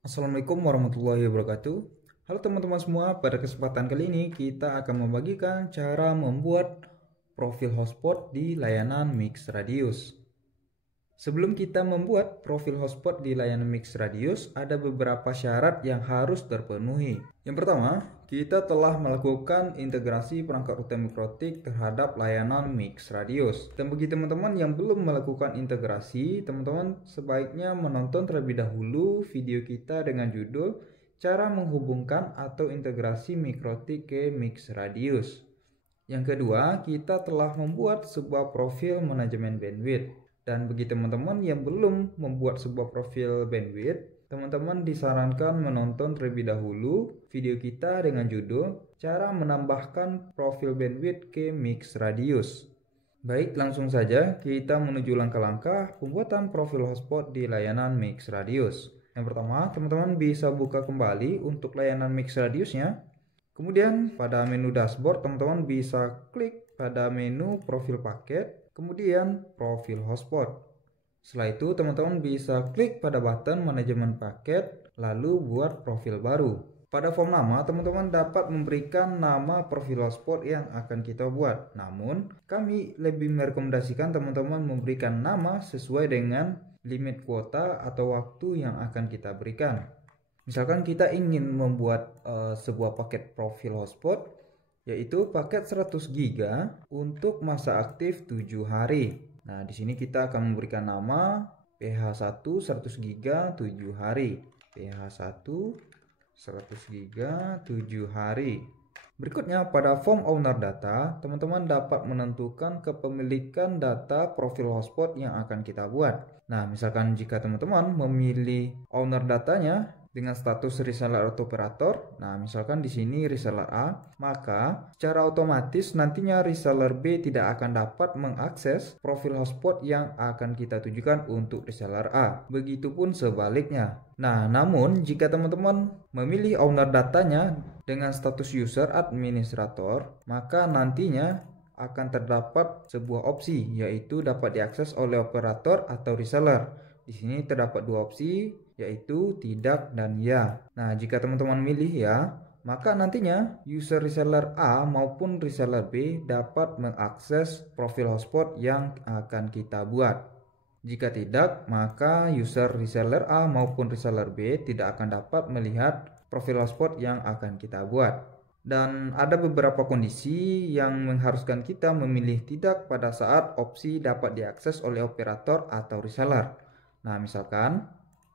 Assalamualaikum warahmatullahi wabarakatuh. Halo teman-teman semua, pada kesempatan kali ini kita akan membagikan cara membuat profil hotspot di layanan Mix Radius. Sebelum kita membuat profil hotspot di layanan Mix Radius, ada beberapa syarat yang harus terpenuhi. Yang pertama, kita telah melakukan integrasi perangkat utama mikrotik terhadap layanan Mix Radius. Dan bagi teman-teman yang belum melakukan integrasi, teman-teman sebaiknya menonton terlebih dahulu video kita dengan judul Cara menghubungkan atau integrasi mikrotik ke Mix Radius. Yang kedua, kita telah membuat sebuah profil manajemen bandwidth. Dan bagi teman-teman yang belum membuat sebuah profil bandwidth, teman-teman disarankan menonton terlebih dahulu video kita dengan judul Cara menambahkan profil bandwidth ke Mix Radius. Baik, langsung saja kita menuju langkah-langkah pembuatan profil hotspot di layanan Mix Radius. Yang pertama, teman-teman bisa buka kembali untuk layanan Mix Radiusnya. Kemudian pada menu dashboard, teman-teman bisa klik pada menu profil paket, kemudian profil hotspot. Setelah itu teman-teman bisa klik pada button manajemen paket, lalu buat profil baru. Pada form nama, teman-teman dapat memberikan nama profil hotspot yang akan kita buat. Namun, kami lebih merekomendasikan teman-teman memberikan nama sesuai dengan limit kuota atau waktu yang akan kita berikan. Misalkan kita ingin membuat sebuah paket profil hotspot, yaitu paket 100 GB untuk masa aktif 7 hari. Nah, di sini kita akan memberikan nama PH1 100 GB 7 hari. PH1 100 GB 7 hari. Berikutnya, pada form owner data, teman-teman dapat menentukan kepemilikan data profil hotspot yang akan kita buat. Nah, misalkan jika teman-teman memilih owner datanya dengan status reseller atau operator, nah misalkan di sini reseller A, maka secara otomatis nantinya reseller B tidak akan dapat mengakses profil hotspot yang akan kita tujukan untuk reseller A. Begitupun sebaliknya. Nah, namun jika teman-teman memilih owner datanya dengan status user administrator, maka nantinya akan terdapat sebuah opsi, yaitu dapat diakses oleh operator atau reseller. Di sini terdapat dua opsi, yaitu tidak dan ya. Nah, jika teman-teman milih ya, maka nantinya user reseller A maupun reseller B dapat mengakses profil hotspot yang akan kita buat. Jika tidak, maka user reseller A maupun reseller B tidak akan dapat melihat profil hotspot yang akan kita buat. Dan ada beberapa kondisi yang mengharuskan kita memilih tidak pada saat opsi dapat diakses oleh operator atau reseller. Nah, misalkan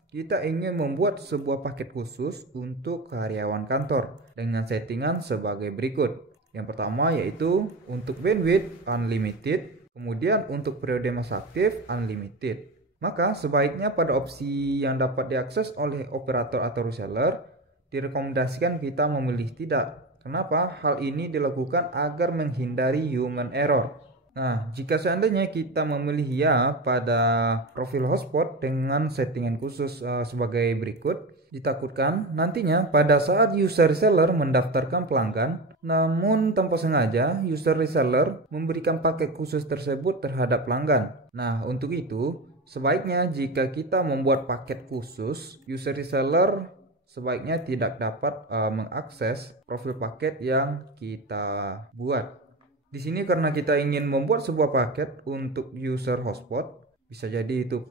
kita ingin membuat sebuah paket khusus untuk karyawan kantor dengan settingan sebagai berikut. Yang pertama yaitu untuk bandwidth unlimited, kemudian untuk periode masa aktif unlimited. Maka sebaiknya pada opsi yang dapat diakses oleh operator atau reseller, direkomendasikan kita memilih tidak. Kenapa? Hal ini dilakukan agar menghindari human error. Nah, jika seandainya kita memilih ya pada profil hotspot dengan settingan khusus sebagai berikut, ditakutkan nantinya pada saat user reseller mendaftarkan pelanggan, namun tanpa sengaja user reseller memberikan paket khusus tersebut terhadap pelanggan. Nah, untuk itu, sebaiknya jika kita membuat paket khusus, user reseller sebaiknya tidak dapat mengakses profil paket yang kita buat. Di sini karena kita ingin membuat sebuah paket untuk user hotspot, bisa jadi itu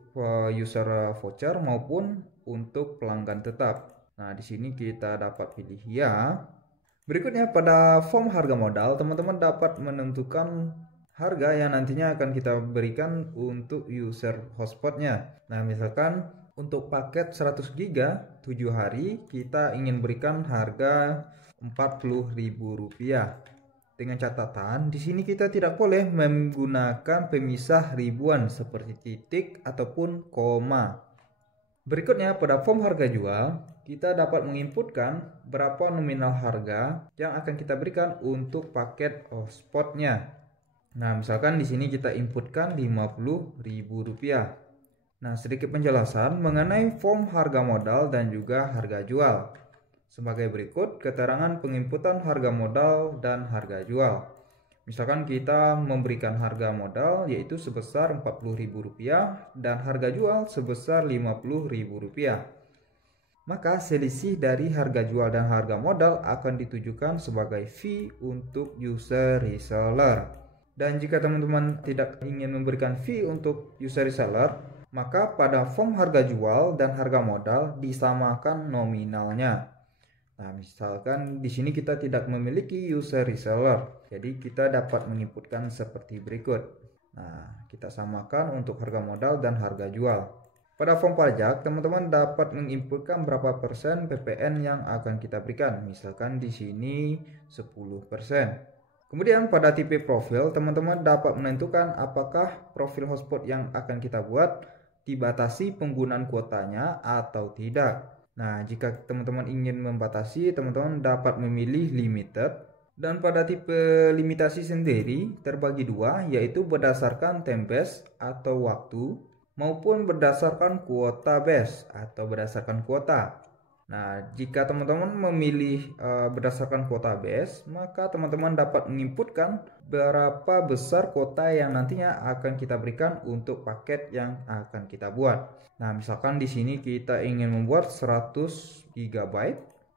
user voucher maupun untuk pelanggan tetap. Nah, di sini kita dapat pilih ya. Berikutnya pada form harga modal, teman-teman dapat menentukan harga yang nantinya akan kita berikan untuk user hotspotnya. Nah, misalkan untuk paket 100 GB 7 hari kita ingin berikan harga Rp40.000. Dengan catatan, di sini kita tidak boleh menggunakan pemisah ribuan seperti titik ataupun koma. Berikutnya pada form harga jual, kita dapat menginputkan berapa nominal harga yang akan kita berikan untuk paket hotspotnya. Nah, misalkan di sini kita inputkan Rp50.000. Nah, sedikit penjelasan mengenai form harga modal dan juga harga jual. Sebagai berikut keterangan penginputan harga modal dan harga jual. Misalkan kita memberikan harga modal yaitu sebesar Rp40.000 dan harga jual sebesar Rp50.000. maka selisih dari harga jual dan harga modal akan ditujukan sebagai fee untuk user reseller. Dan jika teman-teman tidak ingin memberikan fee untuk user reseller, maka pada form harga jual dan harga modal disamakan nominalnya. Nah, misalkan di sini kita tidak memiliki user reseller, jadi kita dapat menginputkan seperti berikut. Nah, kita samakan untuk harga modal dan harga jual. Pada form pajak, teman-teman dapat menginputkan berapa persen PPN yang akan kita berikan. Misalkan di sini 10%. Kemudian pada tipe profil, teman-teman dapat menentukan apakah profil hotspot yang akan kita buat dibatasi penggunaan kuotanya atau tidak. Nah, jika teman-teman ingin membatasi, teman-teman dapat memilih limited. Dan pada tipe limitasi sendiri terbagi dua, yaitu berdasarkan time base atau waktu, maupun berdasarkan kuota base atau berdasarkan kuota. Nah, jika teman-teman memilih berdasarkan kuota base, maka teman-teman dapat menginputkan berapa besar kuota yang nantinya akan kita berikan untuk paket yang akan kita buat. Nah, misalkan di sini kita ingin membuat 100 GB.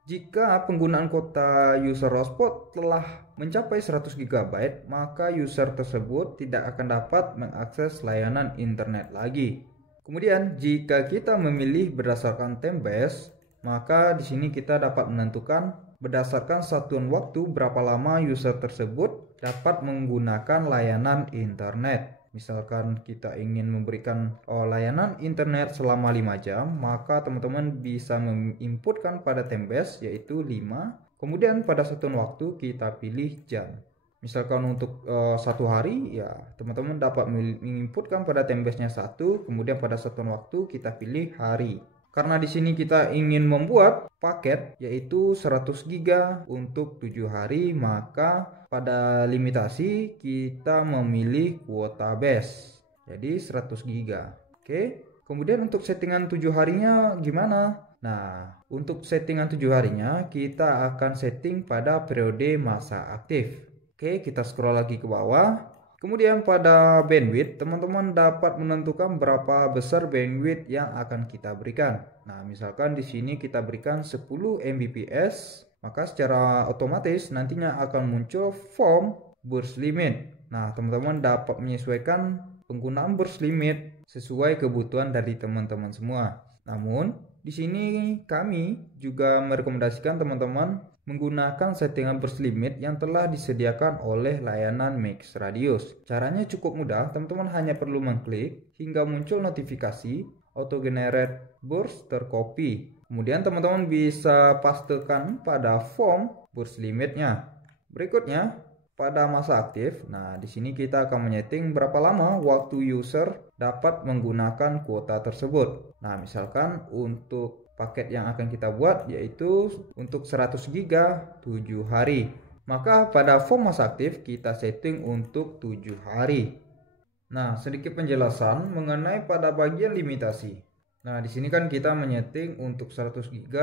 Jika penggunaan kuota user hotspot telah mencapai 100 GB, maka user tersebut tidak akan dapat mengakses layanan internet lagi. Kemudian, jika kita memilih berdasarkan time base, maka di sini kita dapat menentukan berdasarkan satuan waktu berapa lama user tersebut dapat menggunakan layanan internet. Misalkan kita ingin memberikan layanan internet selama 5 jam, maka teman-teman bisa menginputkan pada time base yaitu 5. Kemudian pada satuan waktu kita pilih jam. Misalkan untuk 1 hari, ya teman-teman dapat menginputkan pada time base-nya 1, kemudian pada satuan waktu kita pilih hari. Karena di sini kita ingin membuat paket yaitu 100 GB untuk 7 hari, maka pada limitasi kita memilih kuota base. Jadi 100 GB. Oke. Kemudian untuk settingan 7 harinya gimana? Nah, untuk settingan 7 harinya kita akan setting pada periode masa aktif. Oke, kita scroll lagi ke bawah. Kemudian pada bandwidth, teman-teman dapat menentukan berapa besar bandwidth yang akan kita berikan. Nah, misalkan di sini kita berikan 10 Mbps, maka secara otomatis nantinya akan muncul form burst limit. Nah, teman-teman dapat menyesuaikan penggunaan burst limit sesuai kebutuhan dari teman-teman semua. Namun, di sini kami juga merekomendasikan teman-teman menggunakan settingan burst limit yang telah disediakan oleh layanan MixRadius. Caranya cukup mudah, teman-teman hanya perlu mengklik hingga muncul notifikasi auto generate burst tercopy. Kemudian teman-teman bisa pastekan pada form burst limitnya. Berikutnya, pada masa aktif, nah di sini kita akan menyeting berapa lama waktu user dapat menggunakan kuota tersebut. Nah, misalkan untuk paket yang akan kita buat yaitu untuk 100 GB 7 hari. Maka pada form masa aktif kita setting untuk 7 hari. Nah, sedikit penjelasan mengenai pada bagian limitasi. Nah, di sini kan kita menyeting untuk 100 GB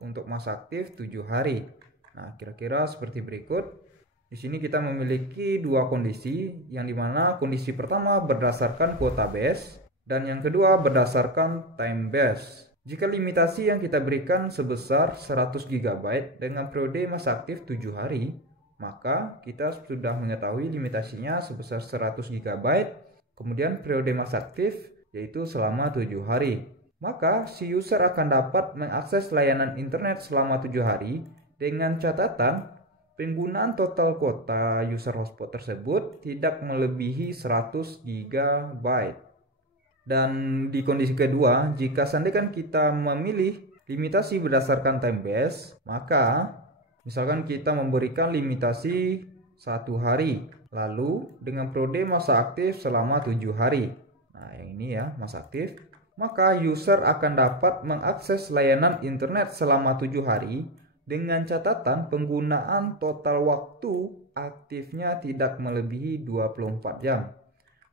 untuk masa aktif 7 hari. Nah, kira-kira seperti berikut. Di sini kita memiliki dua kondisi, yang dimana kondisi pertama berdasarkan kuota base dan yang kedua berdasarkan time base. Jika limitasi yang kita berikan sebesar 100 GB dengan periode masa aktif 7 hari, maka kita sudah mengetahui limitasinya sebesar 100 GB, kemudian periode masa aktif yaitu selama 7 hari. Maka si user akan dapat mengakses layanan internet selama 7 hari dengan catatan penggunaan total kuota user hotspot tersebut tidak melebihi 100 GB. Dan di kondisi kedua, jika seandainya kita memilih limitasi berdasarkan time base, maka misalkan kita memberikan limitasi 1 hari, lalu dengan periode masa aktif selama 7 hari. Nah, yang ini ya, masa aktif. Maka user akan dapat mengakses layanan internet selama 7 hari dengan catatan penggunaan total waktu aktifnya tidak melebihi 24 jam.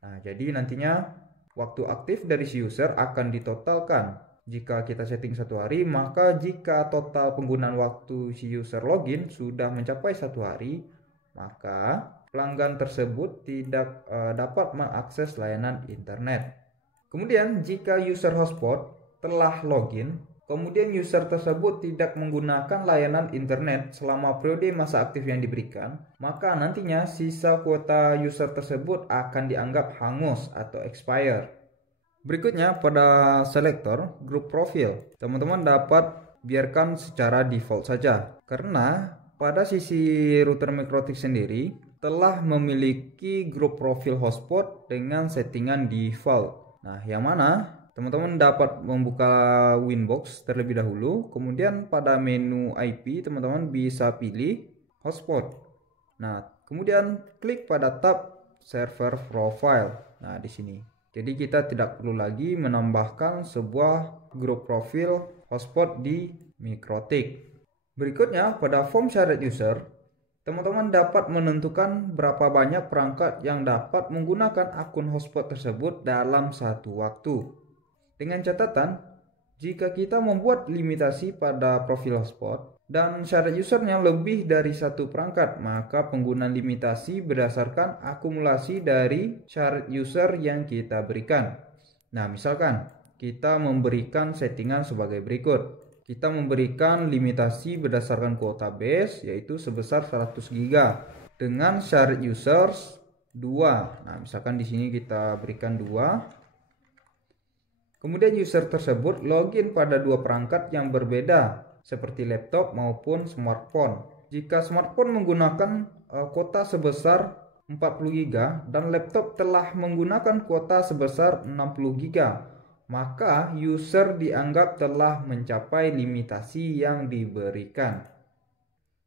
Nah, jadi nantinya waktu aktif dari si user akan ditotalkan. Jika kita setting 1 hari, maka jika total penggunaan waktu si user login sudah mencapai 1 hari, maka pelanggan tersebut tidak dapat mengakses layanan internet. Kemudian, jika user hotspot telah login kemudian user tersebut tidak menggunakan layanan internet selama periode masa aktif yang diberikan, maka nantinya sisa kuota user tersebut akan dianggap hangus atau expire. Berikutnya pada selektor grup profil, teman-teman dapat biarkan secara default saja, karena pada sisi router Mikrotik sendiri telah memiliki grup profil hotspot dengan settingan default. Nah, yang mana teman-teman dapat membuka Winbox terlebih dahulu, kemudian pada menu IP teman-teman bisa pilih hotspot. Nah, kemudian klik pada tab server profile. Nah, di sini. Jadi kita tidak perlu lagi menambahkan sebuah grup profil hotspot di Mikrotik. Berikutnya pada form syarat user, teman-teman dapat menentukan berapa banyak perangkat yang dapat menggunakan akun hotspot tersebut dalam satu waktu. Dengan catatan, jika kita membuat limitasi pada profil hotspot dan syarat usernya lebih dari satu perangkat, maka penggunaan limitasi berdasarkan akumulasi dari syarat user yang kita berikan. Nah, misalkan kita memberikan settingan sebagai berikut. Kita memberikan limitasi berdasarkan kuota base yaitu sebesar 100 GB dengan syarat users 2. Nah, misalkan di sini kita berikan 2. Kemudian user tersebut login pada dua perangkat yang berbeda seperti laptop maupun smartphone. Jika smartphone menggunakan kuota sebesar 40 GB dan laptop telah menggunakan kuota sebesar 60 GB, maka user dianggap telah mencapai limitasi yang diberikan.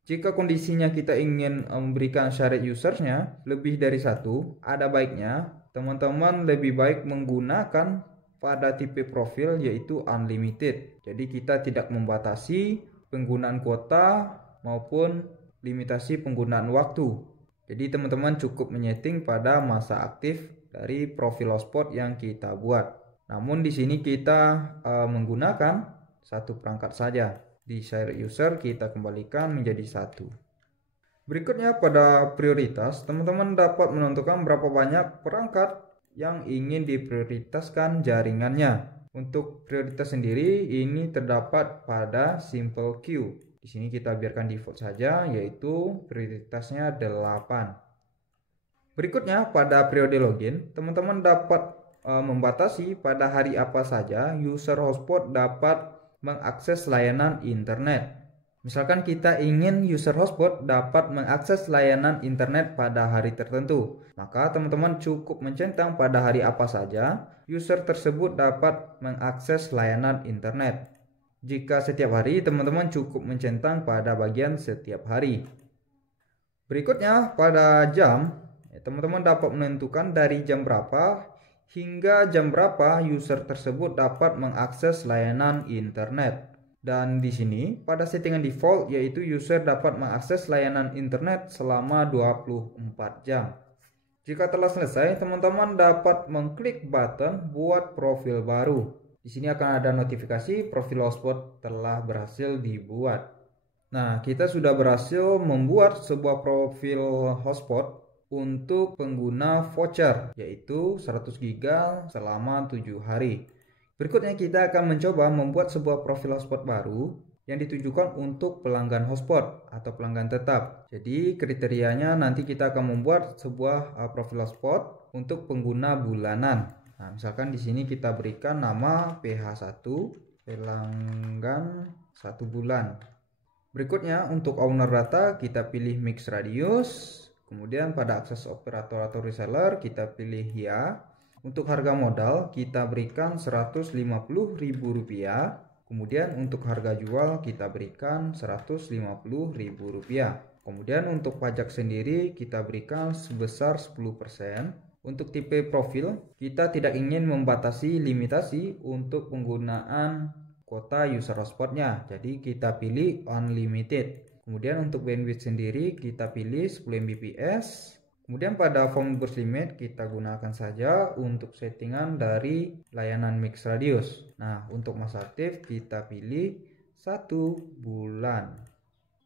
Jika kondisinya kita ingin memberikan syarat usernya lebih dari satu, ada baiknya teman-teman lebih baik menggunakan pada tipe profil yaitu unlimited. Jadi kita tidak membatasi penggunaan kuota maupun limitasi penggunaan waktu. Jadi teman-teman cukup menyeting pada masa aktif dari profil hotspot yang kita buat. Namun di sini kita menggunakan satu perangkat saja. Di syarat user kita kembalikan menjadi satu. Berikutnya pada prioritas, teman-teman dapat menentukan berapa banyak perangkat yang ingin diprioritaskan jaringannya. Untuk prioritas sendiri ini terdapat pada simple queue. Di sini kita biarkan default saja yaitu prioritasnya 8. Berikutnya pada periode login, teman-teman dapat membatasi pada hari apa saja user hotspot dapat mengakses layanan internet. Misalkan kita ingin user hotspot dapat mengakses layanan internet pada hari tertentu, maka teman-teman cukup mencentang pada hari apa saja user tersebut dapat mengakses layanan internet. Jika setiap hari, teman-teman cukup mencentang pada bagian setiap hari. Berikutnya pada jam, teman-teman dapat menentukan dari jam berapa hingga jam berapa user tersebut dapat mengakses layanan internet. Dan di sini pada settingan default yaitu user dapat mengakses layanan internet selama 24 jam. Jika telah selesai, teman-teman dapat mengklik button buat profil baru. Di sini akan ada notifikasi profil hotspot telah berhasil dibuat. Nah, kita sudah berhasil membuat sebuah profil hotspot untuk pengguna voucher yaitu 100 GB selama 7 hari. Berikutnya kita akan mencoba membuat sebuah profil hotspot baru yang ditujukan untuk pelanggan hotspot atau pelanggan tetap. Jadi kriterianya nanti kita akan membuat sebuah profil hotspot untuk pengguna bulanan. Nah, misalkan di sini kita berikan nama PH1 pelanggan 1 bulan. Berikutnya untuk owner data kita pilih mix radius. Kemudian pada akses operator atau reseller kita pilih ya. Untuk harga modal kita berikan Rp150.000. Kemudian untuk harga jual kita berikan Rp150.000. Kemudian untuk pajak sendiri kita berikan sebesar 10%. Untuk tipe profil kita tidak ingin membatasi limitasi untuk penggunaan kuota user hotspotnya. Jadi kita pilih unlimited. Kemudian untuk bandwidth sendiri kita pilih 10 Mbps. Kemudian pada form burst limit kita gunakan saja untuk settingan dari layanan mix radius. Nah, untuk masa aktif kita pilih 1 bulan.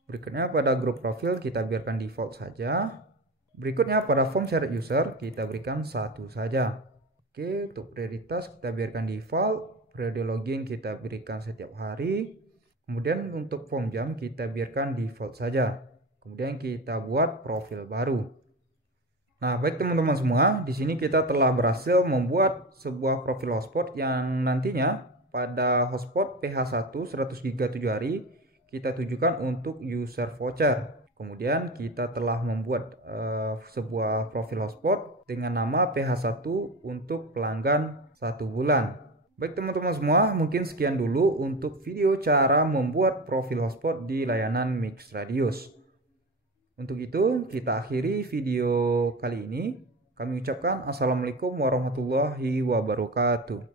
Berikutnya pada grup profil kita biarkan default saja. Berikutnya pada form syarat user kita berikan 1 saja. Oke, untuk prioritas kita biarkan default. Periode login kita berikan setiap hari. Kemudian untuk form jam kita biarkan default saja. Kemudian kita buat profil baru. Nah, baik teman-teman semua, di sini kita telah berhasil membuat sebuah profil hotspot yang nantinya pada hotspot PH1 100 GB 7 hari kita tujukan untuk user voucher. Kemudian kita telah membuat sebuah profil hotspot dengan nama PH1 untuk pelanggan 1 bulan. Baik teman-teman semua, mungkin sekian dulu untuk video cara membuat profil hotspot di layanan Mix Radius. Untuk itu, kita akhiri video kali ini. Kami ucapkan Assalamualaikum warahmatullahi wabarakatuh.